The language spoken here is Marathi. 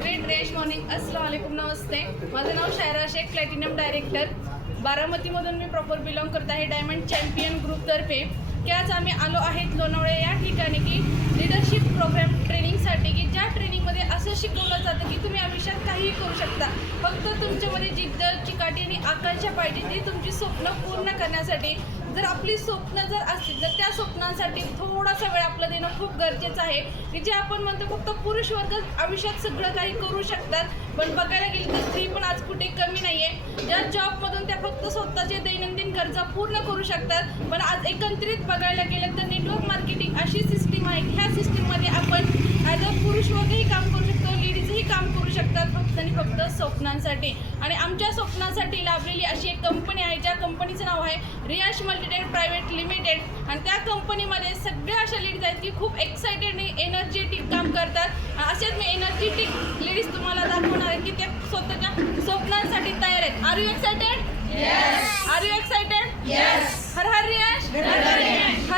ग्रेट रेश मॉर्निंग. अस्सलाम वालेकुम, नमस्ते. माझं नाव शायरा शेख, प्लॅटिनम डायरेक्टर, बारामतीमधून मी प्रॉपर बिलॉंग करत आहे डायमंड चॅम्पियन ग्रुपतर्फे. की आज आम्ही आलो आहेत लोणावळे या ठिकाणी की लीडरशिप प्रोग्राम ट्रेनिंगसाठी, की ज्या ट्रेनिंगमध्ये असं शिकवलं जातं की तुम्ही आयुष्यात काहीही करू शकता. फक्त तुमच्यामध्ये जिद्द, चिकाटी आणि आकांक्षा पाहिजे, जी तुमची स्वप्न पूर्ण करण्यासाठी. जर आपली स्वप्न जर असतील तर त्या स्वप्नांसाठी थोडासा वेळ आपलं देणं खूप गरजेचं आहे. की जे आपण म्हणतो फक्त पुरुष वर्ग आयुष्यात सगळं काही करू शकतात, पण बघायला गेलं तर स्त्री पण आज कुठे कमी नाही आहे. ज्या जॉबमधून त्या फक्त स्वतःचे दैनंदिन गरजा पूर्ण करू शकतात, पण आज एकत्रित बघायला गेलं तर नेटवर्क मार्केटिंग अशी सिस्टीम आहे. ह्या सिस्टीममध्ये आपण ॲज अ पुरुष वर्गही काम करू शकतो, लेडीजही काम करू शकतात, फक्त आणि फक्त स्वप्नांसाठी. आणि आमच्या स्वप्नांसाठी लाभलेली अशी एक कंपनी आहे, ज्या कंपनीचं नाव आहे रियाश मल्टीटेड प्रायव्हेट लिमिटेड. आणि त्या कंपनीमध्ये सगळ्या अशा लेडीज आहेत की खूप एक्सायटेड आणि एनर्जेटिक काम करतात. असेच मी एनर्जेटिक लेडीज तुम्हाला दाखवणार आहे की त्या स्वतःच्या स्वप्नांसाठी तयार आहेत. Are you excited? Are you excited? हर हर रियाश, हर